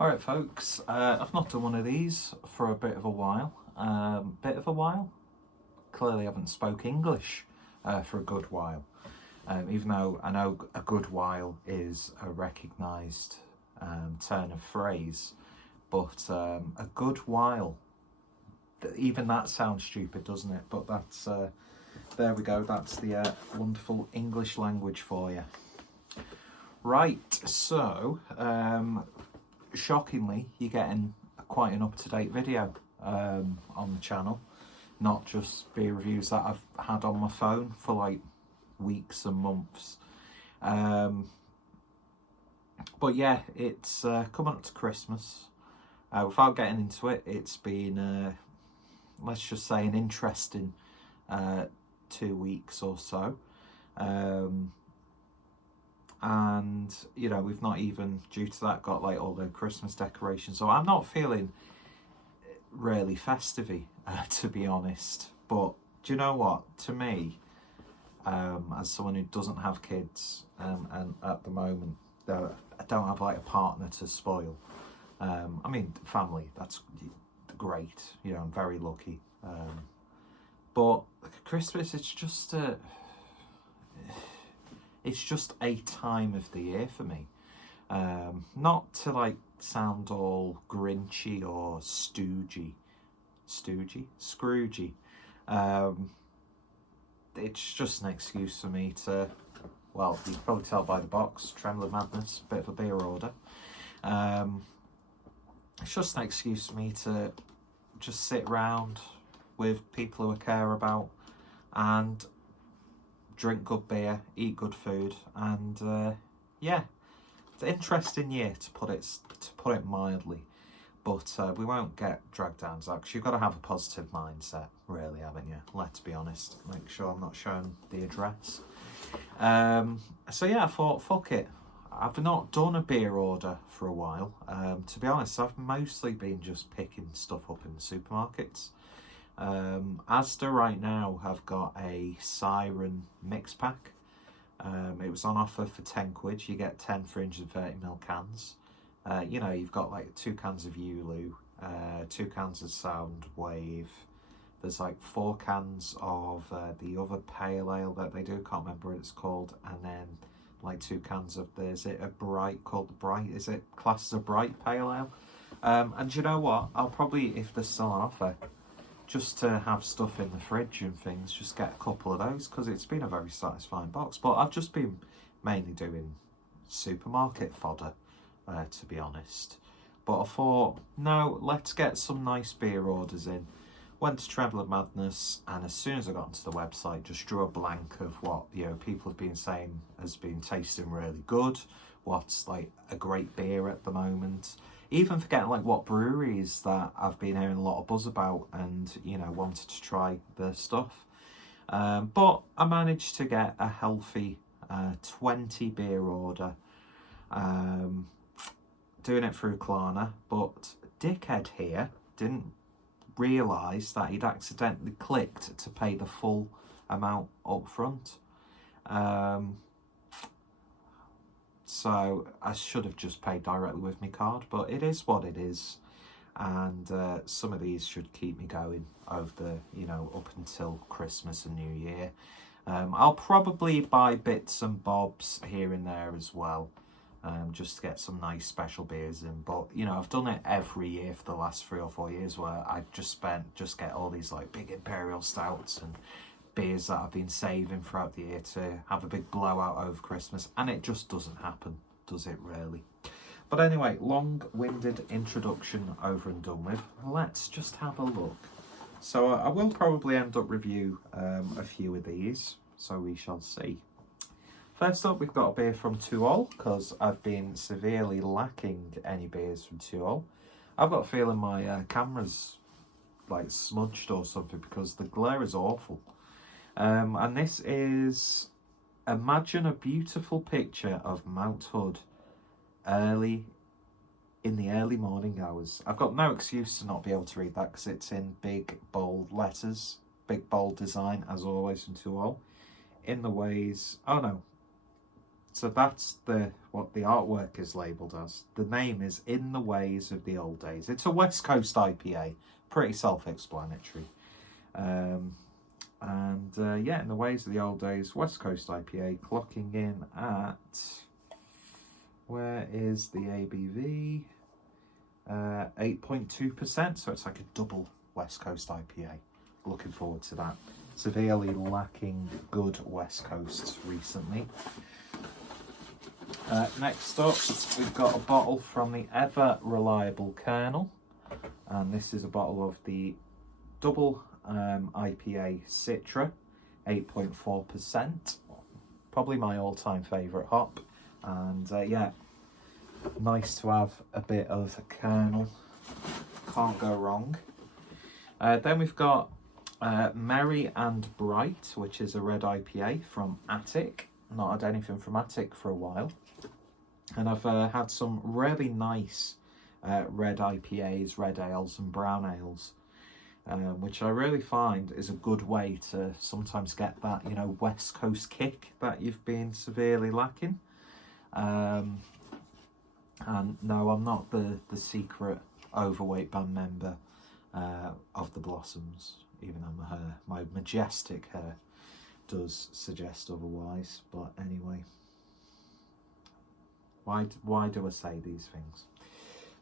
Alright folks, I've not done one of these for a bit of a while. Clearly haven't spoke English for a good while. Even though I know a good while is a recognised turn of phrase. But a good while, even that sounds stupid, doesn't it? But that's, there we go, that's the wonderful English language for you. Right, so, shockingly, you're getting quite an up-to-date video on the channel. Not just beer reviews that I've had on my phone for like weeks and months. But yeah, it's coming up to Christmas. Without getting into it, it's been, let's just say, an interesting 2 weeks or so. And you know, we've not even, due to that, got like all the Christmas decorations, so I'm not feeling really festive-y, to be honest. But do you know what, to me, as someone who doesn't have kids, and at the moment I don't have like a partner to spoil, I mean family, that's great, you know, I'm very lucky, but Christmas, it's just a time of the year for me. Not to like sound all grinchy or Scroogey. It's just an excuse for me to, well, you can probably tell by the box, Trembling Madness, bit of a beer order. It's just an excuse for me to just sit around with people who I care about and drink good beer, eat good food, and yeah, it's an interesting year to put it mildly. But we won't get dragged down to that, because you've got to have a positive mindset, really, haven't you? Let's be honest. Make sure I'm not showing the address. So yeah, I thought, fuck it. I've not done a beer order for a while. To be honest, I've mostly been just picking stuff up in the supermarkets. Asda right now have got a Siren mix pack. It was on offer for 10 quid. You get 10 330ml cans. You know, you've got like 2 cans of Ulu, 2 cans of Soundwave. There's like 4 cans of the other pale ale that they do, can't remember what it's called, and then like 2 cans of, is it a Bright, called the Bright, is it classed as a Bright pale ale? And you know what, I'll probably, if they're still on offer, just to have stuff in the fridge and things, just get a couple of those, because it's been a very satisfying box. But I've just been mainly doing supermarket fodder, to be honest. But I thought, no, let's get some nice beer orders in. Went to Trembling Madness, and as soon as I got onto the website, just drew a blank of what, you know, people have been saying has been tasting really good, what's like a great beer at the moment. Even forgetting like what breweries that I've been hearing a lot of buzz about, and you know, wanted to try their stuff. But I managed to get a healthy 20 beer order, doing it through Klarna. But dickhead here didn't realise that he'd accidentally clicked to pay the full amount up front. So I should have just paid directly with my card, but it is what it is. And some of these should keep me going over the, you know, up until Christmas and New Year. I'll probably buy bits and bobs here and there as well, just to get some nice special beers in. But you know, I've done it every year for the last 3 or 4 years, where I just get all these like big imperial stouts and beers that I've been saving throughout the year to have a big blowout over Christmas, and it just doesn't happen, does it really? But anyway, long-winded introduction over and done with. Let's just have a look. So I will probably end up review a few of these, so we shall see. First up, we've got a beer from Tuol, because I've been severely lacking any beers from Tuol. I've got a feeling my camera's like smudged or something, because the glare is awful. And this is Imagine a Beautiful Picture of Mount Hood in the early morning hours. I've got no excuse to not be able to read that, because it's in big bold letters, big bold design as always from Tuol. In the ways, oh no, So that's what the artwork is labelled as. The name is In the Ways of the Old Days. It's a West Coast IPA, pretty self-explanatory. Yeah, In the Ways of the Old Days, West Coast IPA, clocking in at, where is the ABV? 8.2%, so it's like a double West Coast IPA. Looking forward to that. Severely lacking good West Coasts recently. Next up, we've got a bottle from the ever reliable Colonel, and this is a bottle of the double IPA Citra, 8.4%. Probably my all-time favourite hop, and yeah, nice to have a bit of Colonel. Can't go wrong. Then we've got Merry and Bright, which is a red IPA from Attic. Not had anything from Attic for a while. And I've had some really nice red IPAs, red ales and brown ales, which I really find is a good way to sometimes get that, you know, West Coast kick that you've been severely lacking. And no, I'm not the secret overweight band member of the Blossoms, even though my majestic hair does suggest otherwise. But anyway, why do I say these things?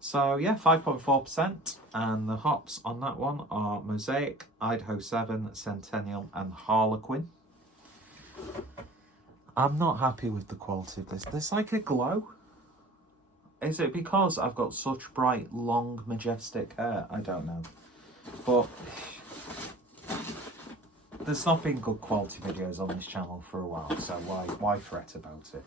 So yeah, 5.4%, and the hops on that one are Mosaic, Idaho 7, Centennial and Harlequin. I'm not happy with the quality of this. There's like a glow. Is it because I've got such bright, long, majestic hair? I don't know. But there's not been good quality videos on this channel for a while, so why fret about it?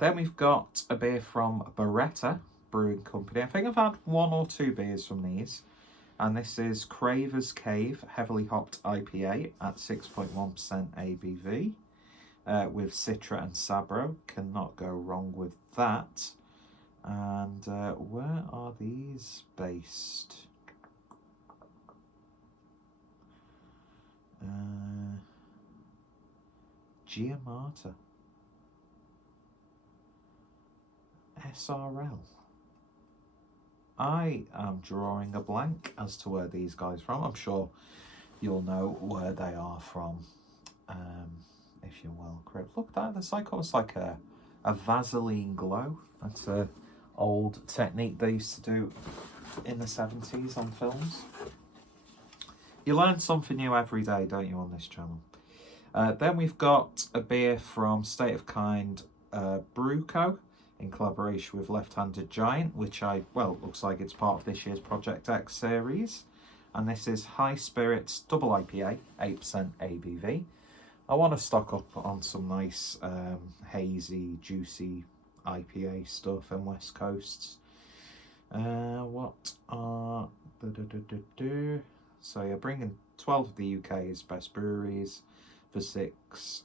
Then we've got a beer from Beretta Brewing Company. I think I've had 1 or 2 beers from these. And this is Craver's Cave Heavily Hopped IPA at 6.1% ABV with Citra and Sabro. Cannot go wrong with that. And where are these based? Giamata. SRL. I am drawing a blank as to where these guys are from. I'm sure you'll know where they are from, if you will. Look, that's like almost like a Vaseline glow. That's a old technique they used to do in the 70s on films. You learn something new every day, don't you, on this channel? Then we've got a beer from State of Kind Brew Co. in collaboration with Left-Handed Giant, which looks like it's part of this year's Project X series. And this is High Spirits Double IPA, 8% ABV. I want to stock up on some nice hazy, juicy IPA stuff and West Coasts. What are... So you're bringing 12 of the UK's best breweries for 6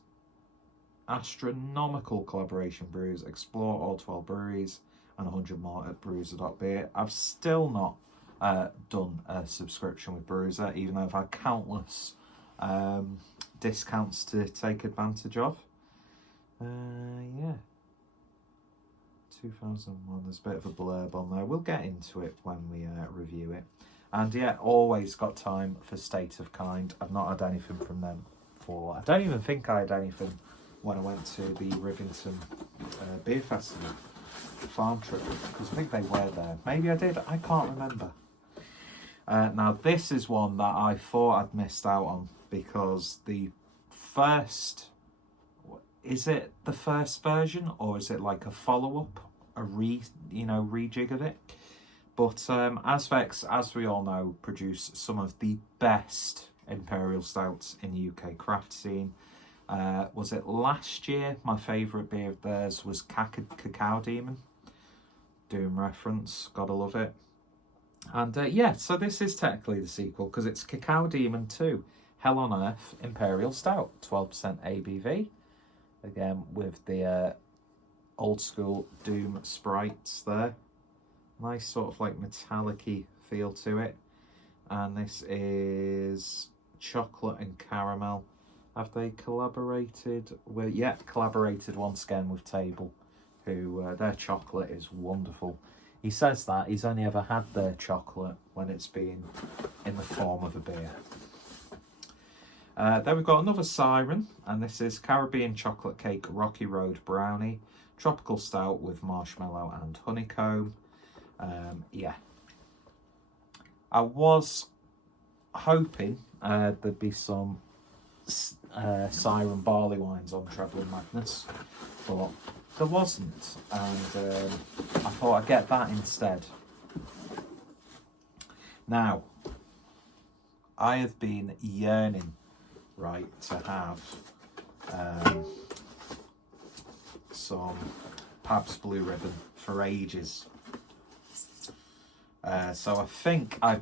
astronomical collaboration brews. Explore all 12 breweries and 100 more at Bruiser.beer. I've still not done a subscription with Bruiser, even though I've had countless discounts to take advantage of. Yeah. 2001, there's a bit of a blurb on there. We'll get into it when we review it. And yeah, always got time for State of Kind. I've not had anything from them for... I don't even think I had anything when I went to the Rivington Beer Festival farm trip, because I think they were there. Maybe I did, I can't remember. Now this is one that I thought I'd missed out on, because the first... Is it the first version, or is it like a follow-up? A rejig of it? But Asvex, as we all know, produce some of the best Imperial Stouts in the UK craft scene. Was it last year? My favourite beer of theirs was Cacao Demon. Doom reference, gotta love it. And yeah, so this is technically the sequel, because it's Cacao Demon 2, Hell on Earth Imperial Stout, 12% ABV. Again, with the old school Doom sprites there. Nice sort of like metallic-y feel to it. And this is chocolate and caramel. Have they collaborated with? Yeah, collaborated once again with Table, who their chocolate is wonderful. He says that he's only ever had their chocolate when it's been in the form of a beer. Then we've got another Siren, and this is Caribbean Chocolate Cake Rocky Road Brownie, Tropical Stout with marshmallow and honeycomb. Yeah. I was hoping there'd be some Siren barley wines on Trembling Madness, but there wasn't, and I thought I'd get that instead. Now, I have been yearning, right, to have some Pabst Blue Ribbon for ages. So I think I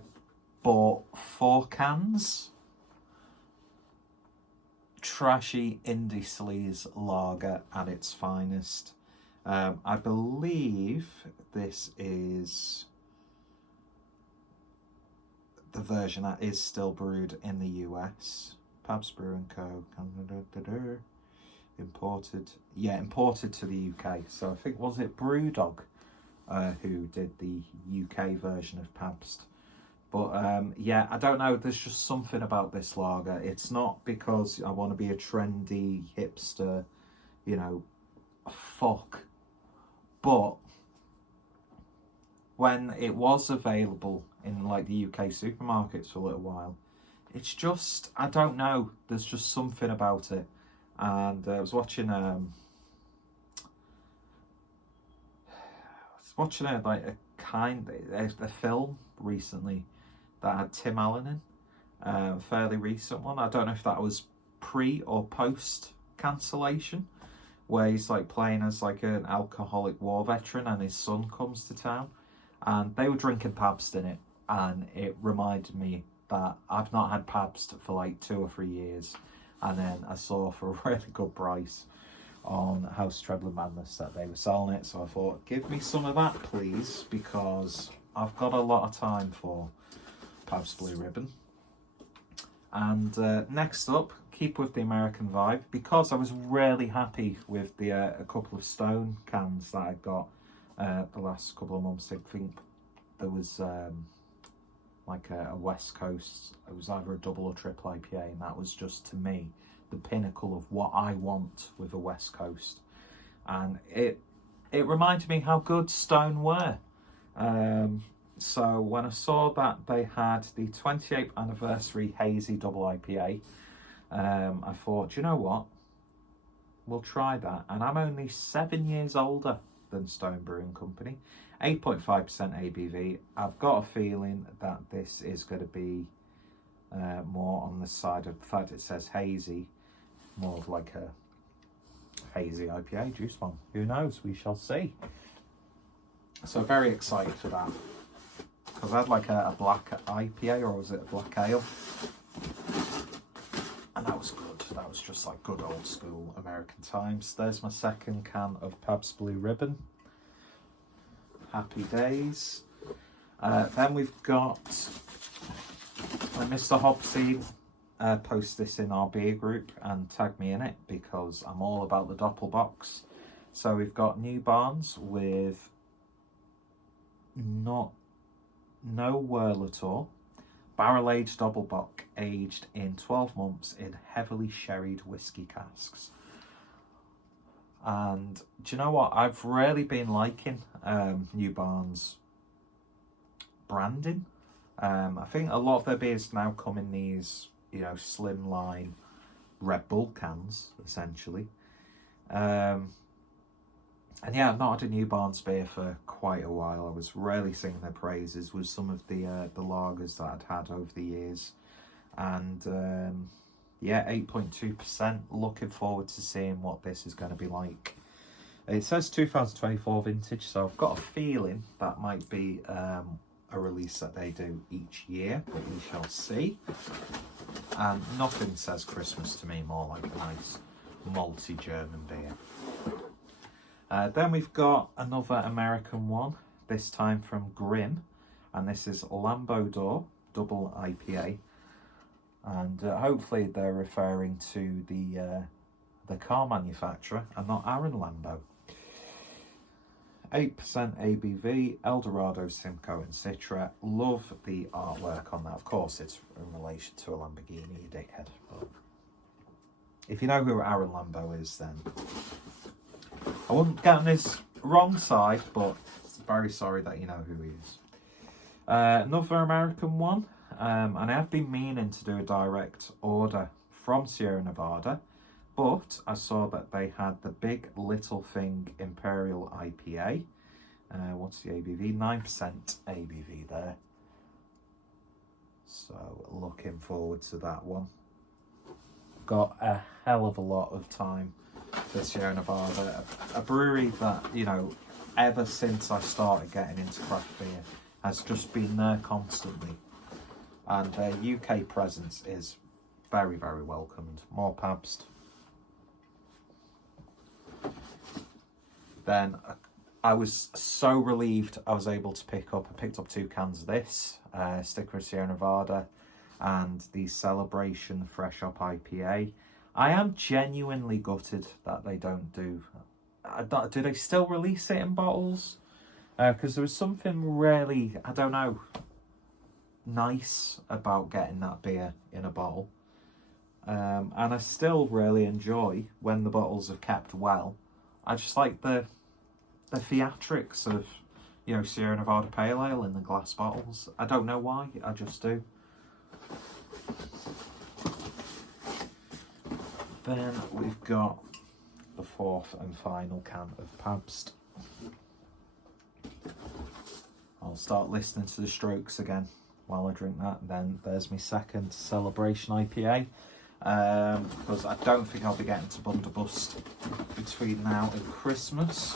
bought 4 cans. Trashy indie sleaze lager at its finest. I believe this is the version that is still brewed in the US. Pabst Brew & Co. Imported to the UK. So I think, was it Brewdog who did the UK version of Pabst? But yeah, I don't know, there's just something about this lager. It's not because I want to be a trendy hipster, you know, fuck. But when it was available in like the UK supermarkets for a little while, it's just, I don't know, there's just something about it. And I was watching a film recently that had Tim Allen in, a fairly recent one. I don't know if that was pre or post cancellation, where he's like playing as like an alcoholic war veteran and his son comes to town, and they were drinking Pabst in it, and it reminded me that I've not had Pabst for like 2 or 3 years, and then I saw for a really good price on House Trembling Madness that they were selling it, so I thought, give me some of that please, because I've got a lot of time for Pabst Blue Ribbon. And next up, keep with the American vibe, because I was really happy with the a couple of Stone cans that I got the last couple of months. I think there was like a West Coast, it was either a double or triple IPA, and that was just, to me, the pinnacle of what I want with a West Coast. And it reminded me how good Stone were. So when I saw that they had the 28th anniversary hazy double IPA, I thought, you know what, we'll try that. And I'm only 7 years older than Stone Brewing Company, 8.5% ABV. I've got a feeling that this is going to be more on the side of the fact it says hazy, more of like a hazy IPA juice bomb. Who knows? We shall see. So very excited for that, because I had like a black IPA, or was it a black ale? And that was good. That was just like good old school American times. There's my second can of Pabst Blue Ribbon. Happy days. Then we've got Mr. Hobsey post this in our beer group and tag me in it, because I'm all about the Doppelbox. So we've got New Barnes with no whirl at all, barrel aged Doppelbock, aged in 12 months in heavily sherried whiskey casks. And do you know what? I've really been liking New Barnes branding. I think a lot of their beers now come in these, you know, slimline Red Bull cans, essentially. And yeah, I've not had a New Barnes beer for quite a while. I was really singing their praises with some of the lagers that I'd had over the years. And yeah, 8.2%. Looking forward to seeing what this is going to be like. It says 2024 vintage, so I've got a feeling that might be a release that they do each year, but we shall see. And nothing says Christmas to me more like a nice malty German beer. Then we've got another American one, this time from Grimm, and this is Lambeau d'Or double IPA. and hopefully they're referring to the car manufacturer and not Aaron Lambo. 8% ABV, Eldorado, Simcoe and Citra. Love the artwork on that. Of course, it's in relation to a Lamborghini, you dickhead. But if you know who Aaron Lambo is, then I wouldn't get on his wrong side, but very sorry that you know who he is. Another American one, and I have been meaning to do a direct order from Sierra Nevada, but I saw that they had the Big Little Thing Imperial IPA. What's the ABV? 9% ABV there. So looking forward to that one. Got a hell of a lot of time for Sierra Nevada. A brewery that, you know, ever since I started getting into craft beer has just been there constantly. And their UK presence is very, very welcomed. More Pabst. Then I was so relieved I was able to I picked up 2 cans of this, Sticker of Sierra Nevada and the Celebration Fresh Up IPA. I am genuinely gutted that they don't do they still release it in bottles? Because there was something really, I don't know, nice about getting that beer in a bottle. And I still really enjoy when the bottles are kept well. I just like the theatrics of, you know, Sierra Nevada Pale Ale in the glass bottles. I don't know why, I just do. Then we've got the 4th and final can of Pabst. I'll start listening to the strokes again while I drink that. Then there's my second Celebration IPA. Because I don't think I'll be getting to Bundabust between now and Christmas,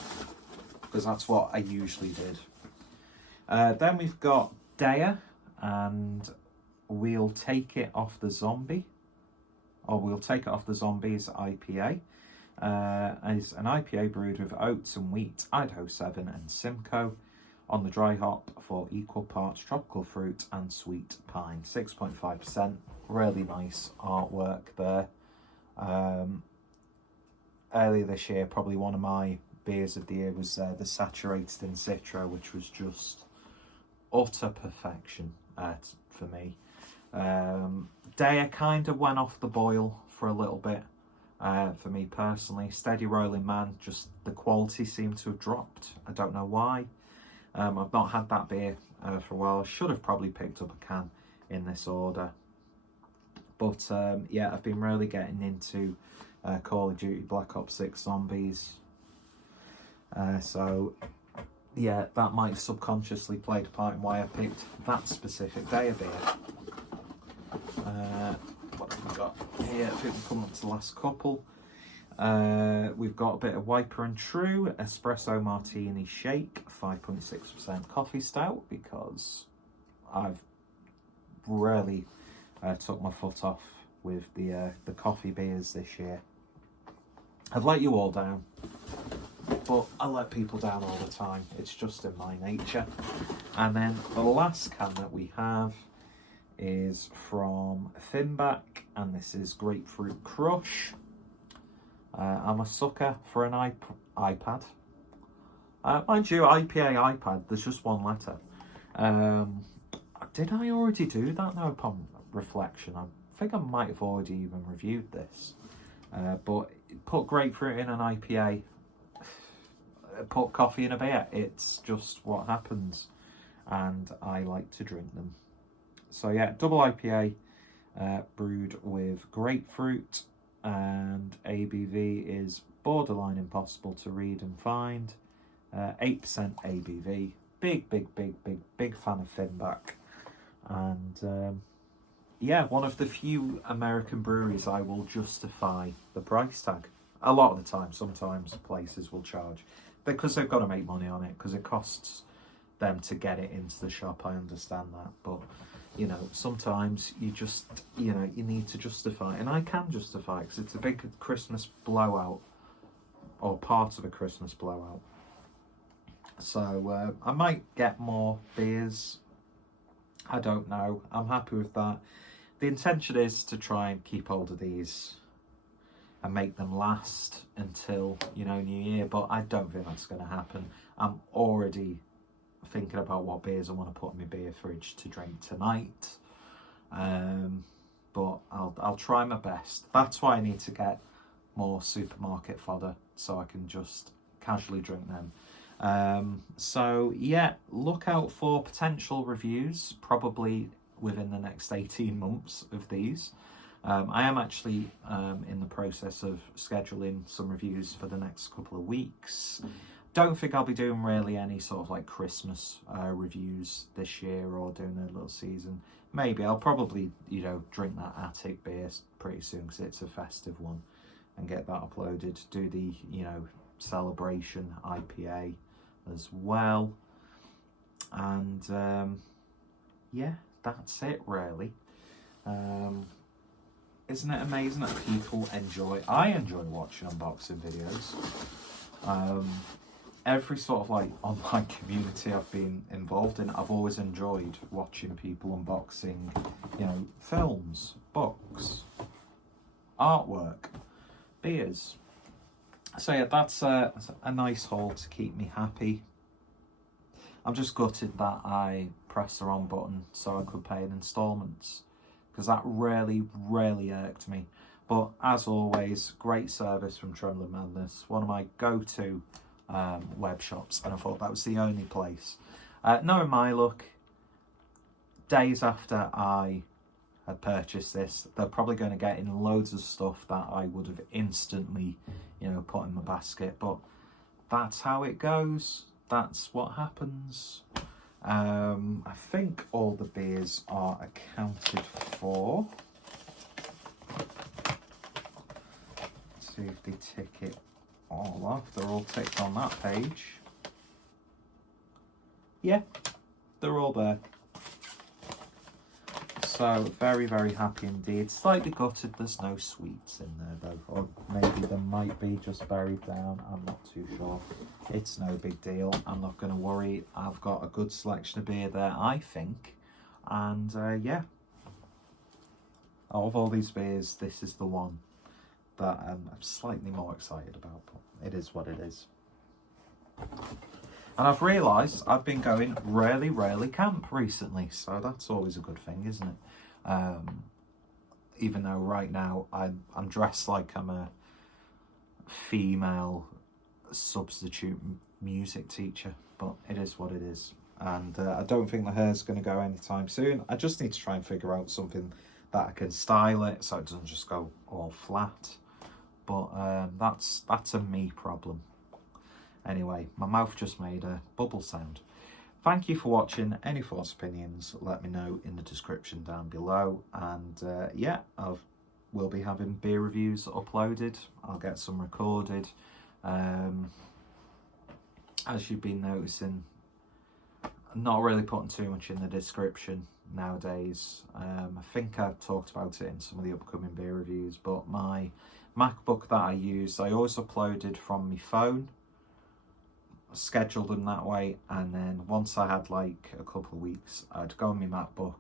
because that's what I usually did. Then we've got Daya, and We'll Take It Off the Zombie, or We'll Take It Off the Zombies IPA. It's an IPA brewed with oats and wheat, Idaho 7 and Simcoe, on the dry hop for equal parts tropical fruit and sweet pine. 6.5%. Really nice artwork there. Earlier this year, probably one of my beers of the year was the Saturated in Citra, which was just utter perfection for me. Daya kind of went off the boil for a little bit for me personally. Steady Rolling Man, just the quality seemed to have dropped. I don't know why. I've not had that beer for a while. I should have probably picked up a can in this order. But yeah, I've been really getting into Call of Duty Black Ops 6 Zombies. So yeah, that might have subconsciously played a part in why I picked that specific Daya beer. What have we got here? I think we've come up to the last couple. We've got a bit of Wiper and True Espresso Martini Shake, 5.6% coffee stout, because I've really took my foot off with the coffee beers this year. I've let you all down, but I let people down all the time. It's just in my nature. And then the last can that we have is from Finback, and this is Grapefruit Crush. I'm a sucker for an iPad. Mind you, IPA iPad, there's just one letter. Did I already do that now upon reflection? I think I might have already even reviewed this. But put grapefruit in an IPA, put coffee in a beer. It's just what happens. And I like to drink them. So yeah, double IPA brewed with grapefruit, and ABV is borderline impossible to read and find. 8% ABV. Big fan of Finback. And yeah, one of the few American breweries I will justify the price tag. A lot of the time, sometimes places will charge, because they've got to make money on it, because it costs them to get it into the shop. I understand that, but you know, sometimes you just, you know, you need to justify it. And I can justify it because it's a big Christmas blowout, or part of a Christmas blowout. So I might get more beers. I don't know. I'm happy with that. the intention is to try and keep hold of these and make them last until, you know, New Year, but I don't think that's going to happen. I'm already thinking about what beers I want to put in my beer fridge to drink tonight, but I'll try my best. That's why I need to get more supermarket fodder so I can just casually drink them. So yeah, look out for potential reviews, probably within the next 18 months of these. I am actually in the process of scheduling some reviews for the next couple of weeks. Don't think I'll be doing really any sort of like Christmas reviews this year or doing a little season. Maybe I'll probably, you know, drink that Attic beer pretty soon because it's a festive one and get that uploaded. Do the, you know, celebration IPA as well. And yeah, that's it really. Isn't it amazing that people I enjoy watching unboxing videos. Every sort of like online community I've been involved in, I've always enjoyed watching people unboxing, you know, films, books, artwork, beers. So yeah, that's a nice haul to keep me happy. I'm just gutted that I pressed the wrong button so I could pay in instalments, because that really irked me. But as always, great service from Trembling Madness, one of my go-to web shops, and I thought that was the only place. Knowing my luck, days after I had purchased this, they're probably going to get in loads of stuff that I would have instantly, you know, put in my basket, but that's how it goes. That's what happens. I think all the beers are accounted for. Let's see if they tick it all off. They're all ticked on that page. Yeah, they're all there. So very happy indeed. Slightly gutted there's no sweets in there though, or maybe there might be just buried down, I'm not too sure. It's no big deal, I'm not going to worry. I've got a good selection of beer there, I think. And yeah, out of all these beers, this is the one that I'm slightly more excited about, but it is what it is. And I've realised I've been going really camp recently, so that's always a good thing, isn't it? Even though right now I'm dressed like I'm a female substitute music teacher, but it is what it is. And I don't think the hair's going to go anytime soon. I just need to try and figure out something that I can style it so it doesn't just go all flat. But that's a me problem. Anyway, my mouth just made a bubble sound. Thank you for watching. Any thoughts, opinions, let me know in the description down below. And yeah, we'll be having beer reviews uploaded. I'll get some recorded. As you've been noticing, I'm not really putting too much in the description nowadays. I think I've talked about it in some of the upcoming beer reviews, but my MacBook that I use, I always uploaded from my phone. Scheduled them that way, and then once I had like a couple of weeks, I'd go on my MacBook,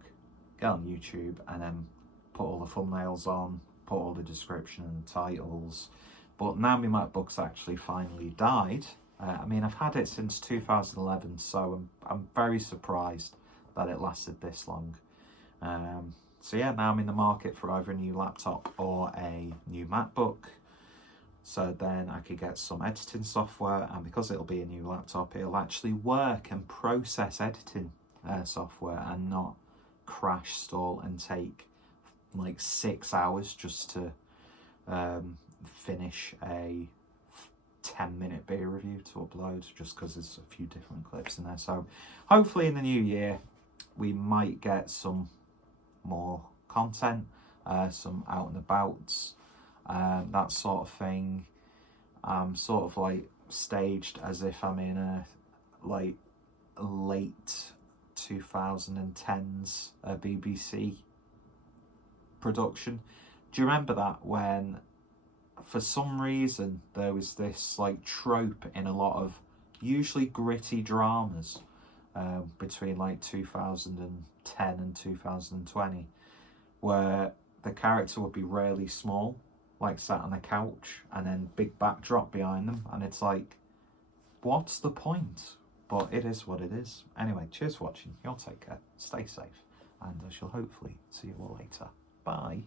get on YouTube, and then put all the thumbnails on, put all the description and titles. But now my MacBook's actually finally died. I mean, I've had it since 2011, so I'm very surprised that it lasted this long. So yeah, now I'm in the market for either a new laptop or a new MacBook. So then I could get some editing software, and because it'll be a new laptop, it'll actually work and process editing software and not crash, stall and take like 6 hours just to finish a 10-minute beer review to upload, just because there's a few different clips in there. So hopefully in the new year we might get some more content, some out and abouts, that sort of thing. I'm sort of like staged as if I'm in a like late 2010s BBC production. Do you remember that, when for some reason there was this like trope in a lot of usually gritty dramas between like 2010 and 2020, where the character would be really small, like sat on a couch, and then big backdrop behind them, and it's like, what's the point? But it is what it is. Anyway, cheers for watching. You'll take care. Stay safe. And I shall hopefully see you all later. Bye.